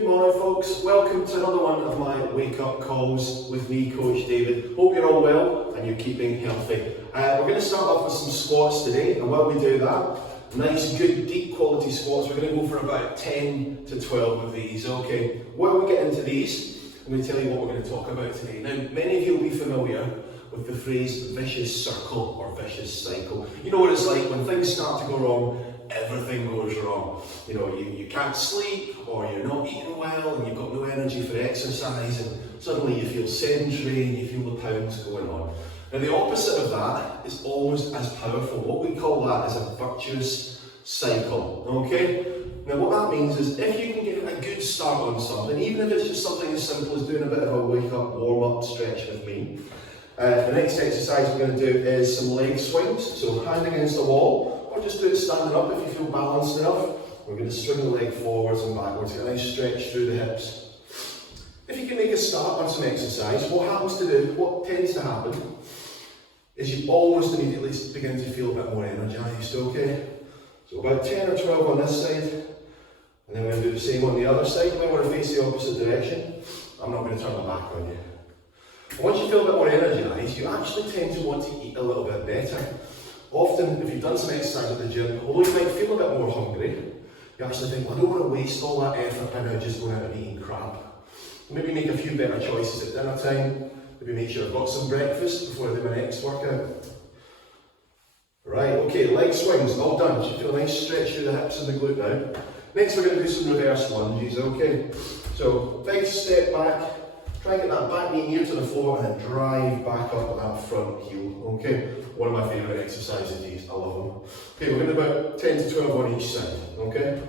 Good morning folks, welcome to another one of my wake up calls with me, Coach David. Hope you're all well and you're keeping healthy. We're going to start off with some squats today, and while we do that, nice good deep quality squats, we're going to go for about 10 to 12 of these. Okay, while we get into these, I'm going to tell you what we're going to talk about today. Now, many of you will be familiar with the phrase vicious circle or vicious cycle. You know what it's like when things start to go wrong, everything goes wrong. You know, you can't sleep, or you're not eating well, and you've got no energy for exercise, and suddenly you feel sedentary and you feel the pounds going on. Now the opposite of that is almost as powerful. What we call that is a virtuous cycle, okay? Now what that means is if you can get a good start on something, even if it's just something as simple as doing a bit of a wake up warm up stretch with me, the next exercise we're going to do is some leg swings, so hand against the wall, or just do it standing up if you feel balanced enough. We're going to swing the leg forwards and backwards, get a nice stretch through the hips. If you can make a start on some exercise, what tends to happen is you almost immediately begin to feel a bit more energised, okay? So about 10 or 12 on this side, and then we're going to do the same on the other side. When we're going to face the opposite direction, I'm not going to turn my back on you. Once you feel a bit more energised, you actually tend to want to eat a little bit better. Often, if you've done some exercise at the gym, although you might feel a bit more hungry, you actually think, well, I don't want to waste all that effort by now just going out and eating crap. Maybe make a few better choices at dinner time. Maybe make sure I've got some breakfast before I do my next workout. Right, okay, leg swings, all done. You feel a nice stretch through the hips and the glute now. Next we're going to do some reverse lunges, okay? So, big step back, try and get that back knee near to the floor and then drive back up that front heel, okay? One of my favourite exercises these, I love them. Okay, we're going to do about 10 to 12 on each side, okay?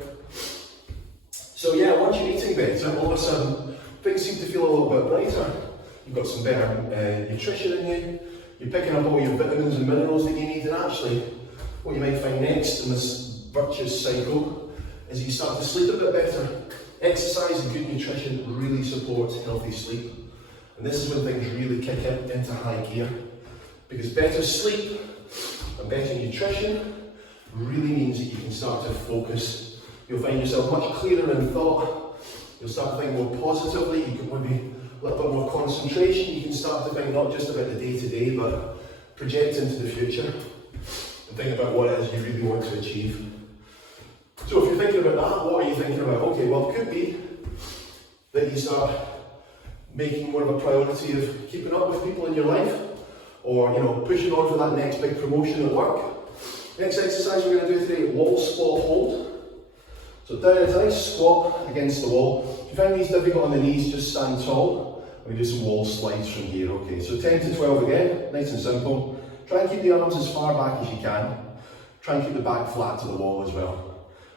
So yeah, once you're eating better, all of a sudden, things seem to feel a little bit brighter. You've got some better nutrition in you, you're picking up all your vitamins and minerals that you need, and actually, what you might find next in this virtuous cycle is you start to sleep a bit better. Exercise and good nutrition really supports healthy sleep, and this is when things really kick into high gear, because better sleep and better nutrition really means that you can start to focus. You'll find yourself much clearer in thought, you'll start to think more positively, you can maybe a little bit more concentration, you can start to think not just about the day-to-day, but project into the future and think about what it is you really want to achieve. So if you're thinking about that, what are you thinking about? Okay, well it could be that you start making more of a priority of keeping up with people in your life, or pushing on for that next big promotion at work. Next exercise we're going to do today, wall squat hold. So down is a nice squat against the wall. If you find these difficult on the knees, just stand tall. We do some wall slides from here, okay? So 10 to 12 again, nice and simple. Try and keep the arms as far back as you can. Try and keep the back flat to the wall as well.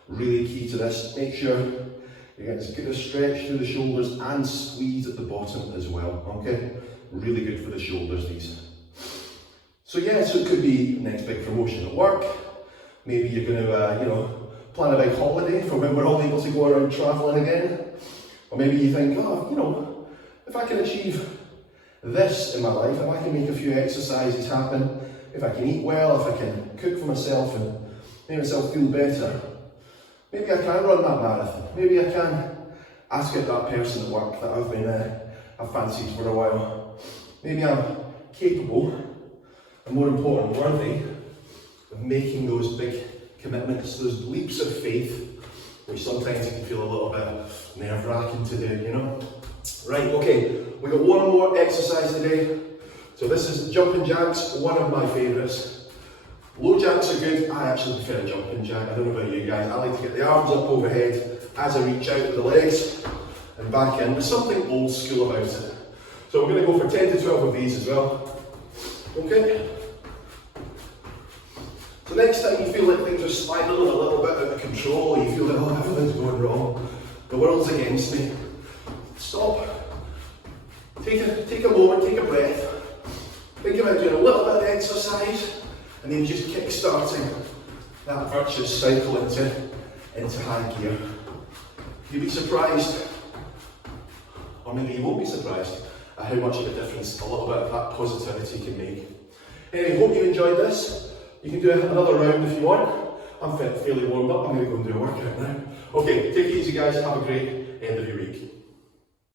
Really key to this, make sure you get as good a stretch through the shoulders and squeeze at the bottom as well, okay? Really good for the shoulders, these. So yeah, so it could be next big promotion at work. Maybe you're going to, plan a big holiday for when we're all able to go around travelling again. Or maybe you think, if I can achieve this in my life, if I can make a few exercises happen, if I can eat well, if I can cook for myself and make myself feel better, maybe I can run that marathon. Maybe I can ask out that person at work that I've fancied for a while. Maybe I'm capable, and more important, worthy of making those big commitments, those leaps of faith, which sometimes can feel a little bit nerve-wracking to do, Right, okay, we got one more exercise today. So this is jumping jacks, one of my favourites. Low jacks are good, I actually prefer a jumping jack. I don't know about you guys, I like to get the arms up overhead as I reach out with the legs and back in. There's something old school about it. So we're going to go for 10 to 12 of these as well. Okay? So next time you feel like things are spiraling a little bit out of control, or you feel that everything's going wrong, the world's against me, stop. Take a moment, take a breath. Think about doing a little bit of exercise, and then just kick-starting that virtuous cycle into high gear. You'll be surprised, or maybe you won't be surprised, at how much of a difference a little bit of that positivity can make. Anyway, hope you enjoyed this. You can do another round if you want. I'm fairly warmed up, I'm going to go and do a workout now. Okay, take it easy guys, have a great